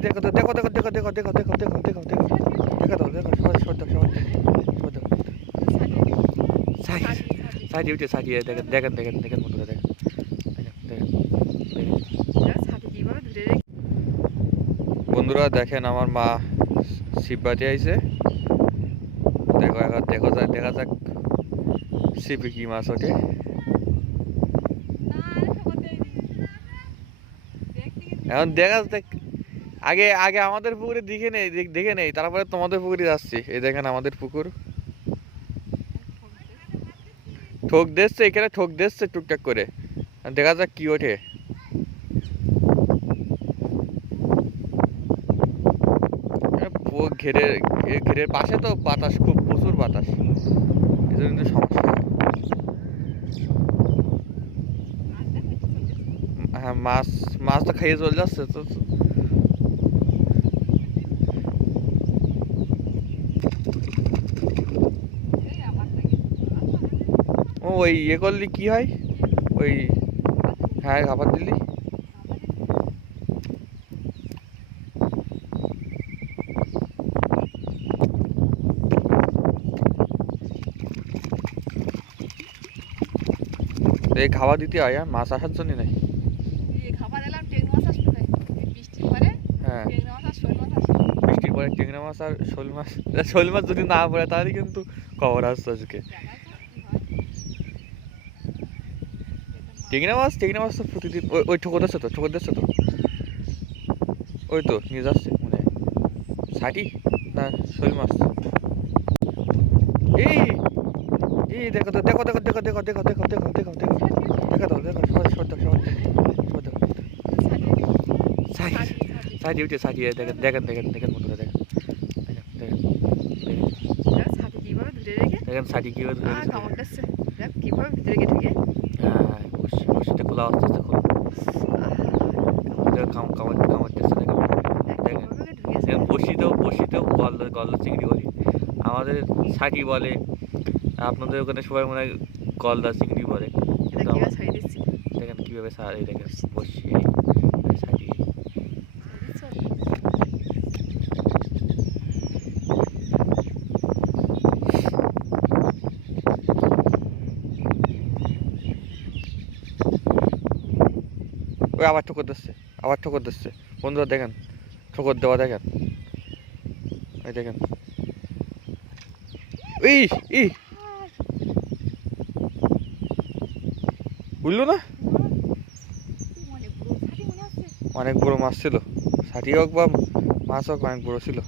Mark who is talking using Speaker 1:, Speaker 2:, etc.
Speaker 1: দেখো তো দেখো দেখো দেখো দেখো দেখো দেখো দেখো দেখো দেখো দেখো তো দেখো সবাই সবাই দেখো সবাই উঠে সাইডে দেখেন দেখেন দেখেন দেখেন বন্ধুরা দেখেন বন্ধুরা দেখেন আমার মা শিববাতি আইছে দেখো এখন দেখো যাক দেখা যাক শিবে কি মাছ ওঠে এখন দেখা যাক আগে আগে আমাদের পুকুরে দেখে নেই দেখে নেই, তারপরে তোমাদের পুকুরে যাচ্ছি। এই দেখেন আমাদের পুকুর। ঠোক দিচ্ছে, এখানে ঠোক দিচ্ছে টুকটাক করে। দেখা যাক কি ওঠে। ঘেরে ঘেরের পাশে তো বাতাস, খুব প্রচুর বাতাস। সমস্যা। হ্যাঁ মাছ মাছ তো খাইয়ে চলে যাচ্ছে, তো ওই ইয়ে করলি কি হয়? ওই হ্যাঁ খাবার দিলি? এই খাবার দিতে হয় হ্যাঁ? মাছ আসার জন্য নাই
Speaker 2: খাবার এলাম টেকনো মাছ আসবে না বৃষ্টি পরে
Speaker 1: হ্যাঁ।
Speaker 2: টেকনো মাছ আর মাছ আসবে।
Speaker 1: পরে ট্যাংরা মাছ আর শোল মাছ শোল মাছ যদি না পড়ে তাহলে কিন্তু খবর আসছে আজকে ট্যাংরা মাছ ট্যাংরা মাছ তো প্রতিদিন ওই ঠোকর তো ঠোকর তো ওই তো নিয়ে যাচ্ছে মনে হয় ষাটি না শোল মাছ এই এই দেখো তো দেখো দেখো দেখো দেখো দেখো দেখো দেখো দেখো দেখো দেখো তো দেখো সবাই সবাই দেখো সবাই সবাই দেখো সাইড উঠে সাইডে দেখেন দেখেন দেখেন দেখেন বন্ধুরা দেখেন। দেখেন দেখেন সাইডে কীভাবে ধরে
Speaker 2: কীভাবে ভিতরে গিয়ে ঢুকে
Speaker 1: হ্যাঁ খোলা আস্তে আস্তে খোলা। দেখো কাম কামড় কামড়তেছে দেখেন। দেখেন
Speaker 2: কীভাবে ঢুকেছে
Speaker 1: দেখেন বসিতেও বসিতেও গল গল চিংড়ি বলি। আমাদের সাকি বলে আপনাদের ওখানে সবাই মনে হয় গলদা চিংড়ি বলে। দেখেন কীভাবে সার দেখেন বসি সাকি ওই আবার ঠোকর দিচ্ছে আবার ঠোকর দিচ্ছে বন্ধুরা দেখেন ঠোকর দেওয়া দেখেন। ওই দেখেন। এই ই বুঝলো না? অনেক বড় মাছ ছিল। ষাটি হোক বা মাছ হোক অনেক বড় ছিল।